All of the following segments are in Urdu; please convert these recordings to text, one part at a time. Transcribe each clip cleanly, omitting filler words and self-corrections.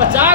50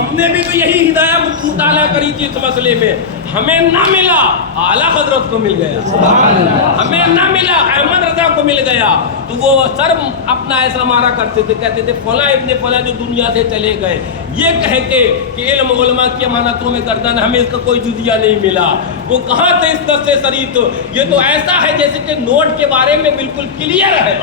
ہم نے بھی تو یہی ہدایت مطالعہ کری تھی اس مسئلے میں، ہمیں نہ ملا، اعلیٰ حضرت کو مل گیا، ہمیں نہ ملا، احمد رضا کو مل گیا، تو وہ سر اپنا ایسا مارا کرتے تھے، کہتے تھے فلاں ابن فلاں جو دنیا سے چلے گئے، یہ کہہ کے کہ علم علماء کی امانتوں میں گردن، ہمیں اس کا کوئی جزیہ نہیں ملا۔ وہ کہاں تھے اس دس سے شریف؟ یہ تو ایسا ہے جیسے کہ نوٹ کے بارے میں بالکل کلیئر ہے،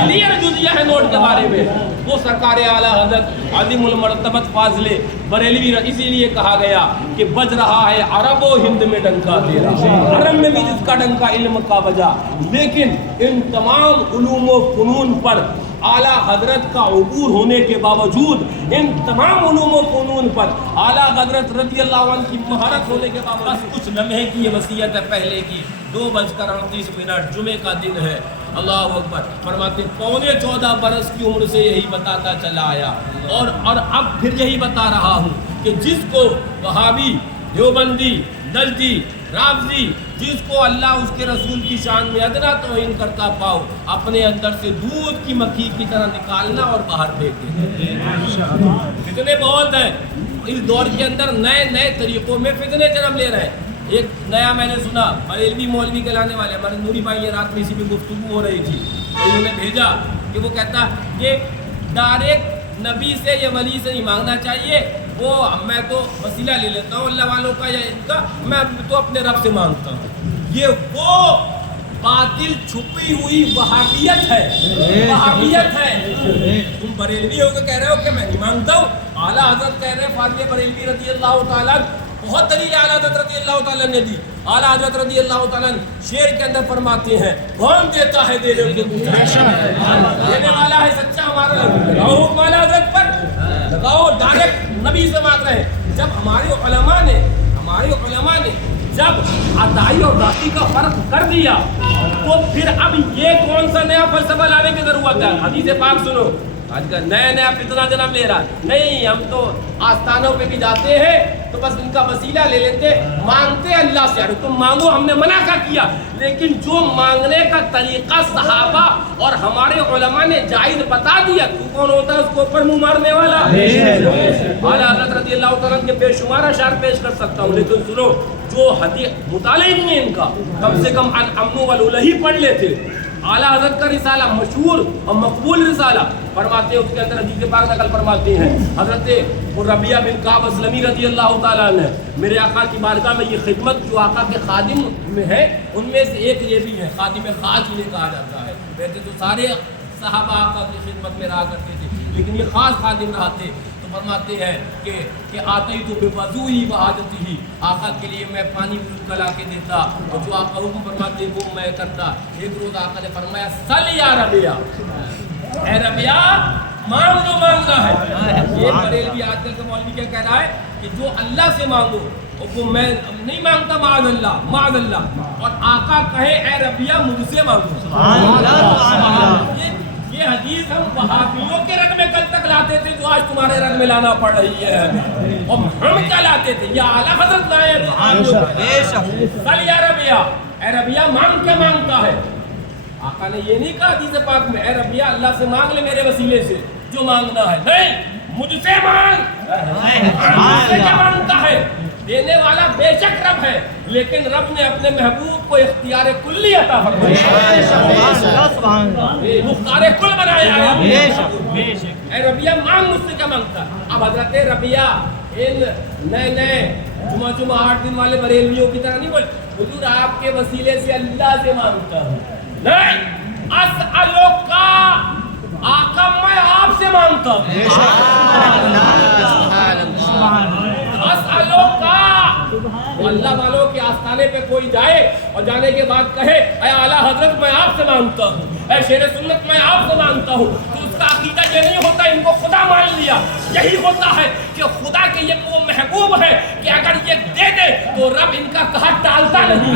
کلیئر جزیہ ہے نوٹ کے بارے میں۔ وہ سرکار اعلیٰ حضرت عظیم المرتبت فاضل بریلوی، اسی لیے کہا گیا کہ بج رہا ہے عرب و ہند میں ڈنکا تیرا، عرب میں بھی جس کا ڈنکا علم کا بجا، لیکن ان تمام علوم و فنون پر اعلیٰ حضرت کا عبور ہونے کے باوجود، ان تمام علوم و فنون پر اعلیٰ حضرت رضی اللہ عنہ کی مہارت ہونے کے باوجود، بس کچھ لمحے کی یہ وصیت ہے پہلے کی، 2:38 جمعے کا دن ہے، اللہ اکبر، فرماتے 14.25 برس کی عمر سے یہی بتاتا چلا آیا، اور اب پھر یہی بتا رہا ہوں کہ جس کو وہابی، دیوبندی، نجدی، رافضی، جس کو اللہ اس کے رسول کی شان میں ادنا توہین کرتا پاؤ، اپنے اندر سے دودھ کی مکھی کی طرح نکالنا اور باہر پھینک دینا۔ فتنے بہت ہیں اس دور کے اندر، نئے نئے طریقوں میں فتنے جنم لے رہے ہیں۔ ایک نیا میں نے سنا، بریلوی مولوی کہلانے والے ہمارے نوری بھائی، یہ رات میں اسی پہ گفتگو ہو رہی تھی، انہوں نے بھیجا کہ وہ کہتا کہ ڈائریکٹ نبی سے یا ولی سے نہیں مانگنا چاہیے، وہ میں تو وسیلہ لے لیتا ہوں اللہ والوں کا یا ان کا، میں تو اپنے رب سے مانگتا ہوں۔ یہ وہ باطل چھپی ہوئی وہابیت ہے، وہابیت ہے۔ تم بریلوی ہو کے کہہ رہے ہو کہ میں نہیں مانگتا ہوں، اعلیٰ حضرت کہہ رہے ہیں فاضل بریلوی رضی اللہ تعالیٰ، بہت دلیل اعلیٰ حضرت رضی اللہ تعالیٰ نے دی۔ اعلیٰ حضرت رضی اللہ تعالیٰ شعر کے اندر فرماتے ہیں، کون دیتا ہے دینے کو، دینے والا ہے سچا ہمارا، لگاؤ اعلیٰ حضرت پر، لگاؤ، ڈائریکٹ نبی سے مانگ رہے ہیں۔ جب ہمارے علماء نے جب عطائی اور ذاتی کا فرق کر دیا، تو پھر اب یہ کون سا نیا فلسفہ لانے کی ضرورت ہے؟ حدیث پاک سنو، آج کا نیا فتنہ جنم لے رہا ہے، نہیں ہم تو آستانوں پہ بھی جاتے ہیں تو بس ان کا وسیلہ لے لیتے، مانگتے اللہ سے، ارے تم مانگو، ہم نے منع کا کیا، لیکن جو مانگنے کا طریقہ صحابہ اور ہمارے علماء نے جائز بتا دیا، تو کون ہوتا ہے اس کو اوپر منہ مارنے والا؟ اعلیٰ حضرت رضی اللہ تعالیٰ کے بے شمار اشعار پیش کر سکتا ہوں، لیکن سنو، جو حدیث مطالعہ نہیں ہے ان کا، کم سے کم الامن والالہی پڑھ لیتے۔ اعلیٰ حضرت کا رسالہ مشہور اور مقبول رسالہ، فرماتے ہیں اس کے اندر حدیث پاک نقل فرماتے ہیں، حضرت ربیعہ بن کعب اسلمی رضی اللہ تعالیٰ عنہ، میرے آقا کی بارگاہ میں یہ خدمت جو آقا کے خادم میں ہے، ان میں سے ایک یہ بھی ہے، خادم خاص انہیں کہا جاتا ہے۔ ویسے تو سارے صحابہ آقا کی خدمت میں رہا کرتے تھے، لیکن یہ خاص خادم رہا تھے۔ فرماتے ہیں کہ آتے ہی تو بے وضو ہی وحاجت ہی، آقا کے لیے میں پانی وضو لا کے دیتا، اور جو آقا حکم فرماتے وہ میں کرتا۔ ایک روز آقا نے فرمایا سل یا ربیعہ، اے ربیعہ مانگ جو مانگنا ہے۔ یہ بریلوی آج کل کے مولوی کیا کہہ رہا ہے کہ جو اللہ سے مانگو، وہ میں نہیں مانگتا معاذ اللہ، معاذ اللہ، اور آقا کہے اے ربیعہ مجھ سے مانگو۔ یہ حدیث ہم وہابیوں کے رنگ میں کل تک لاتے تھے، جو آج تمہارے رنگ میں لانا پڑ رہی ہے، اور ہم کیا لاتے تھے؟ یہ اعلیٰ حضرت لائے سل یا ربیعہ، اے ربیعہ مانگ کیا مانگتا ہے؟ آقا نے یہ نہیں کہا حدیث پاک میں اے ربیعہ اللہ سے مانگ لے میرے وسیلے سے جو مانگنا ہے، نہیں، مجھ سے مانگ۔ مجھ سے کیا مانگتا ہے؟ دینے والا بے شک رب ہے، لیکن رب نے اپنے محبوب کو اختیار کلی عطا فرمایا، مختار کل بنایا ہے۔ اے ربیعہ مانگ مجھ سے کیا مانگتا؟ اب حضرت ربیعہ ان نئے جمعہ 8 دن والے بریلویوں کی طرح نہیں بول، حضور آپ کے وسیلے سے اللہ سے مانگتا ہوں، نہیں، اسألک، آقا میں آپ سے مانگتا ہوں، اسألک۔ اللہ والوں کے آستانے پہ کوئی جائے اور جانے کے بعد کہے اے اعلیٰ حضرت میں آپ سے مانگتا ہوں، اے شیر سنت میں آپ سے مانگتا ہوں، تو اس کا عقیدہ یہ نہیں ہوتا ان کو خدا مان لیا، یہی ہوتا ہے کہ خدا کے یہ وہ محبوب ہے کہ اگر یہ دے دے تو رب ان کا کہا ٹالتا نہیں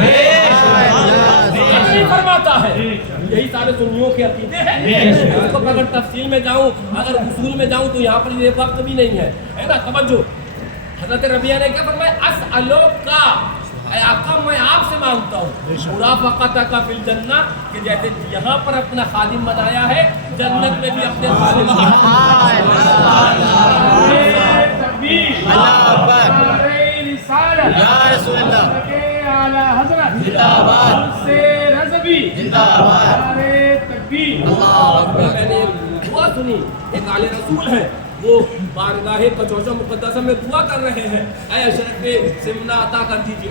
فرماتا ہے۔ یہی سارے سنیوں کے عقیدے ہیں۔ اس کو اگر تفصیل میں جاؤں، اگر اصول میں جاؤں تو یہاں پر یہ وقت بھی نہیں ہے نا، توجہ۔ حضرت ربیعہ نے کیا فرمایا؟ اسألک، اے آقا میں آپ سے مانگتا ہوں، مرافقتک فی الجنہ، کہ جیسے یہاں پر اپنا خادم بنایا ہے، جنت میں بھی اپنے خادم تکبیر اللہ اکبر نعرہ رسالت یا رسول اللہ اعلی حضرت زندہ باد سے رضوی زندہ باد نعرہ تکبیر اللہ اکبر میں نے ایک دعا سنی، ایک آل رسول ہے وہ بارگاہ کچوشہ مقدسہ میں دعا کر رہے ہیں، اے اشرف سمنا عطا کر دیجیے،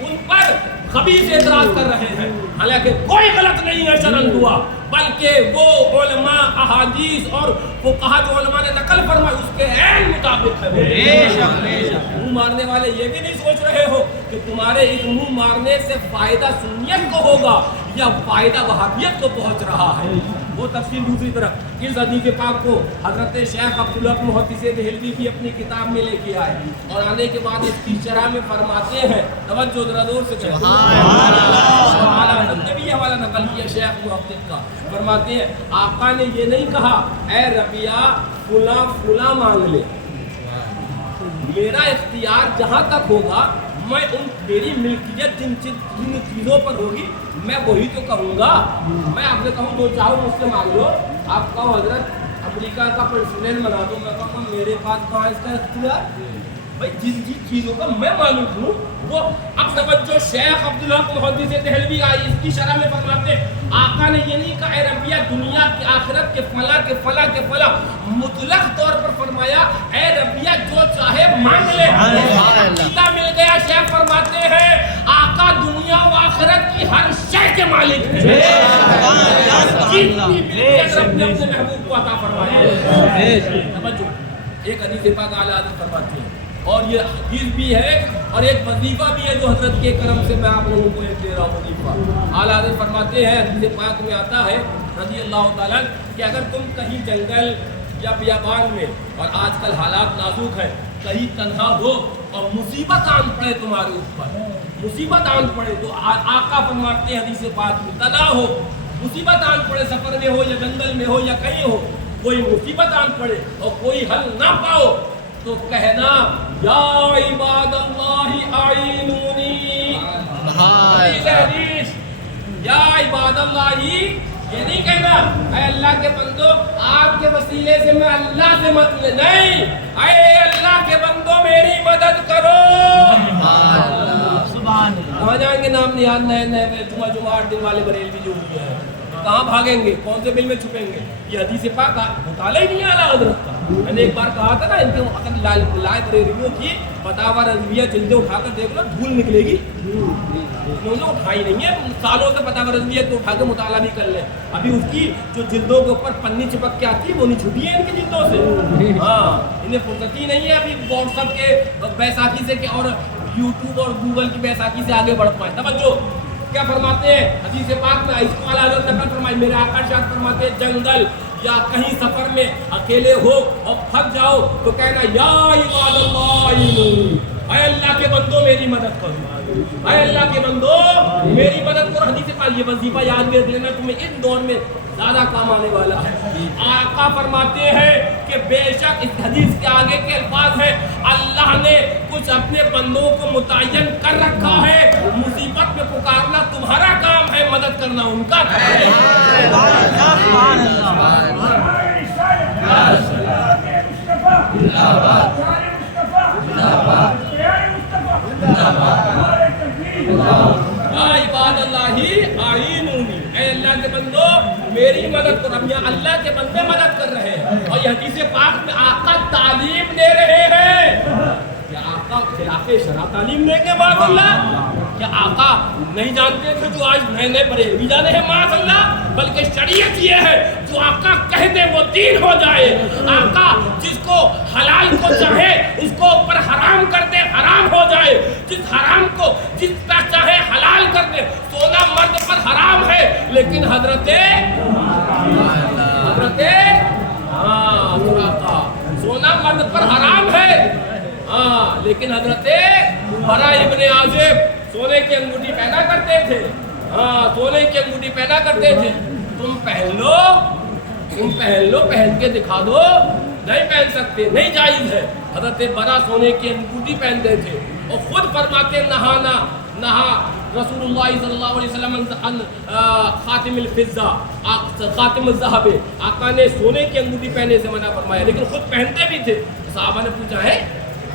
ان پر خبیث اعتراض کر رہے ہیں، حالانکہ کوئی غلط نہیں ہے شرعاً دعا، بلکہ وہ علماء احادیث اور فقہا جو علماء نے نقل فرمائی اس کے عین مطابق ہے۔ منہ مارنے والے یہ بھی نہیں سوچ رہے ہو کہ تمہارے اس منہ مارنے سے فائدہ سنیت کو ہوگا یا فائدہ وہابیت کو پہنچ رہا ہے۔ وہ تفصیل دوسری طرف اس حدیث پاک کو حضرت شیخ عبداللہ محدث دہلوی بھی اپنی کتاب میں لے کے آئے اور آنے کے بعد اس کی شرح میں فرماتے ہیں، توجہ ذرا زور سے کہو، نے بھی یہ حوالہ نقل کیا شیخ محدث کا، فرماتے ہیں آقا نے یہ نہیں کہا اے ربیہ فلاں فلاں مانگ لے، میرا اختیار جہاں تک ہوگا میں ان میری ملکیت جن چیزوں پر ہوگی میں وہی تو کہوں گا۔ میں آپ سے کہوں جو چاہو مجھ سے مانگ لو، آپ کہو حضرت امریکہ کا پریزیڈنٹ بنا دو، میں کہوں میرے پاس کہاں اس کا اختیار؟ بھائی جن چیزوں کا میں معلوم ہوں وہ اب توجہ شیخ عبداللہ محدث دہلوی آئی اس کی شرح میں فرماتے ہیں آقا نے یہ نہیں کہا اے ربیہ دنیا کی آخرت کے فلاں کے فلاں کے فلاں، مطلق طور پر فرمایا اے ربیہ جو چاہے مانگ لے، عقیدہ مل گیا۔ شیخ فرماتے ہیں آقا دنیا و آخرت کی ہر شے کے مالک ہیں، جتنی ملکیت رب نے اپنے محبوب کو عطا فرمایا ہے۔ توجہ ایک حدیث پاک اعلیٰ حضرت فرماتے ہیں اور یہ حدیث بھی ہے اور ایک وظیفہ بھی ہے جو حضرت کے کرم سے میں آپ لوگوں کو ایک دے رہا ہوں وظیفہ۔ اعلیٰ حضرت فرماتے ہیں حدیث پاک میں آتا ہے رضی اللہ تعالیٰ کہ اگر تم کہیں جنگل یا بیابان میں، اور آج کل حالات نازک ہیں، کہیں تنہا ہو اور مصیبت آن پڑے تمہارے اوپر، مصیبت آن پڑے تو آقا فرماتے ہیں حدیث پاک میں تنہا ہو، مصیبت آن پڑے سفر میں ہو یا جنگل میں ہو یا کہیں ہو، کوئی مصیبت آن پڑے اور کوئی حل نہ پاؤ تو کہنا یا عباد اللہ اعینونی، حدیث یا عباد اللہ، یہ نہیں کہنا اے اللہ کے بندو آپ کے وسیلے سے میں اللہ سے مت لے، نہیں، اے اللہ کے بندو میری مدد کرو۔ کہاں جائیں گے نام نیاد نئے نئے جمعہ 8 دن والے بریلوی جو ہوئے ہیں، کہاں بھاگیں گے، کون سے بل میں چھپیں گے؟ یہ حدیث پاک مطالعہ ہی نہیں اعلیٰ حضرت کا۔ میں نے ایک بار کہا تھا نا ان کے اگر لائبریریوں کی فتاوی رضویہ جلدیں اٹھا کر دیکھ لو دھول نکلے گی، انہوں نے اٹھائی نہیں ہے، سالوں سے فتاوی رضویہ کو اٹھا کے مطالعہ بھی کر لیں، ابھی اس کی جو جلدوں کے اوپر پنی چپک کے آتی ہے وہ نہیں چھٹی ہے ان کی جلدوں سے، ہاں انہیں فرصت ہی نہیں ہے ابھی واٹس ایپ کے بیساکھی سے کہ اور یوٹیوب اور گوگل کی بیساکھی سے آگے بڑھ پائیں۔ توجہ کیا فرماتے ہیں حدیث پاک میں، اس کو اعلیٰ حضرت نقل فرمائے، میرے آقا ارشاد فرماتے ہیں جنگل یا کہیں سفر میں اکیلے ہو اور پھنس جاؤ تو کہنا یا عباد اللہ، اے اللہ کے بندو میری مدد کرو، اے اللہ کے بندو میری مدد کرو۔ حدیث پاک یہ وظیفہ یاد کر لینا، تمہیں اس دور میں زیادہ کام آنے والا ہے۔ آقا فرماتے ہیں کہ بے شک اس حدیث کے آگے کے الفاظ ہیں اللہ نے کچھ اپنے بندوں کو متعین کر رکھا ہے، مصیبت میں پکارنا تمہارا کام ہے، مدد کرنا ان کا کام ہے۔ عباد اللہ اعینونی، اے اللہ کے بندو میری مدد کرو۔ اب یہاں اللہ کے بندے مدد کر رہے ہیں اور یہ حدیث پاک میں آقا تعلیم دے رہے ہیں۔ کیا آقا خلاف شرع تعلیم دیں گے معاذ اللہ؟ کیا آقا نہیں جانتے تھے جو آج نئے نئے بریلوی جانے ہیں معاذ اللہ؟ بلکہ شریعت یہ ہے جو آقا کہہ دے وہ دین ہو جائے۔ آقا جس کو حلال کو چاہے اس کو اوپر حرام کر دے حرام ہو جائے، جس حرام کو جس کا چاہے حلال کر دے۔ سونا مرد پر حرام ہے لیکن حضرت سونا مرد پر حرام ہے، ہاں لیکن حضرت برا ابن عازب سونے کی انگوٹھی پیدا کرتے تھے، ہاں سونے کی انگوٹھی پیدا کرتے تھے۔ تم پہن لو پہن کے دکھا دو، نہیں پہن سکتے، نہیں جائز ہے۔ حضرت برا سونے کی انگوٹھی پہنتے تھے اور خود فرماتے نہانا نہا رسول اللہ صلی اللہ علیہ وسلم عن خاتم الفضہ خاتم الذہب، آقا نے سونے کی انگوٹھی پہننے سے منع فرمایا، لیکن خود پہنتے بھی تھے۔ صحابہ نے پوچھا ہے،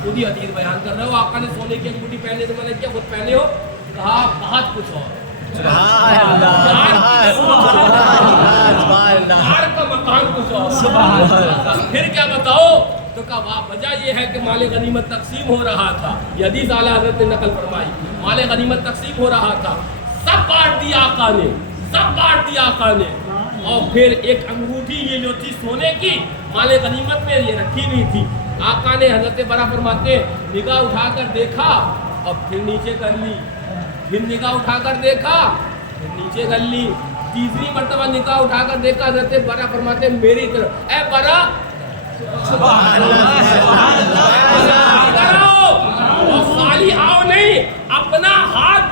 خود ہی حدیث بیان کر رہے ہو، آقا نے سونے کی انگوٹھی پہننے سے منع کیا، خود پہنے ہو؟ کہا بات کچھ اور، سبحان اللہ سبحان اللہ ہار کا مقام کچھ اور، پھر کیا بتاؤ؟ تو کہا وجہ یہ ہے کہ مال غنیمت تقسیم ہو رہا تھا، یہ حدیث اعلیٰ حضرت نے نقل فرمائی، مال غنیمت تقسیم ہو رہا تھا، سب بانٹ دیا آقا نے، سب بانٹ دیا آقا نے، اور پھر ایک انگوٹھی یہ جو تھی سونے کی مال غنیمت میں یہ رکھی ہوئی تھی، آقا نے حضرت برا فرماتے ہیں نگاہ اٹھا کر دیکھا اور پھر نیچے کر لی، پھر نگاہ اٹھا کر دیکھا پھر نیچے کر لی، تیسری مرتبہ نگاہ اٹھا کر دیکھا، حضرت برا فرماتے ہیں میری طرف، اے برا سبحان اللہ سبحان اللہ اور خالی آؤ نہیں، اپنا ہاتھ